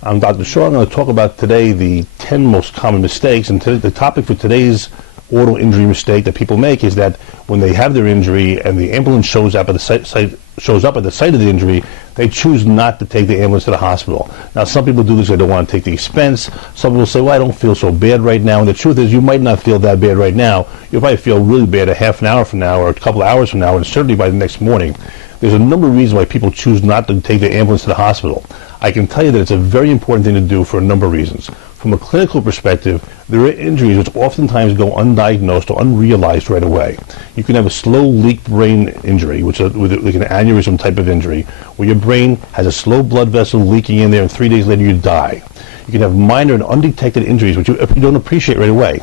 I'm Dr. Shaw. I'm going to talk about today the 10 most common mistakes, and the topic for today's auto injury mistake that people make is that when they have their injury and the ambulance shows up at the site of the injury, they choose not to take the ambulance to the hospital. Now, some people do this; they don't want to take the expense. Some people say, "Well, I don't feel so bad right now," and the truth is, you might not feel that bad right now. You'll probably feel really bad a half an hour from now, or a couple of hours from now, and certainly by the next morning. There's a number of reasons why people choose not to take the ambulance to the hospital. I can tell you that it's a very important thing to do for a number of reasons. From a clinical perspective, there are injuries which oftentimes go undiagnosed or unrealized right away. You can have a slow leak brain injury, which is like an aneurysm type of injury, where your brain has a slow blood vessel leaking in there, and 3 days later you die. You can have minor and undetected injuries which you don't appreciate right away.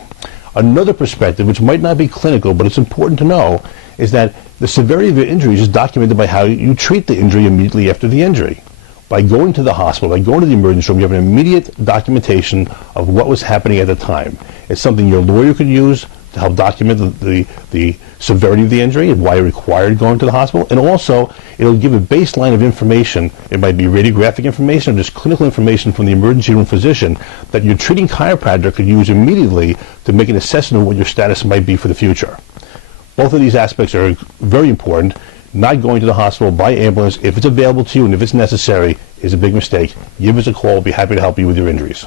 Another perspective, which might not be clinical, but it's important to know, is that the severity of your injuries is documented by how you treat the injury immediately after the injury. By going to the hospital, by going to the emergency room, you have an immediate documentation of what was happening at the time. It's something your lawyer could use to help document the severity of the injury and why it required going to the hospital. And also, it'll give a baseline of information. It might be radiographic information or just clinical information from the emergency room physician that your treating chiropractor could use immediately to make an assessment of what your status might be for the future. Both of these aspects are very important. Not going to the hospital by ambulance, if it's available to you and if it's necessary, is a big mistake. Give us a call. We'll be happy to help you with your injuries.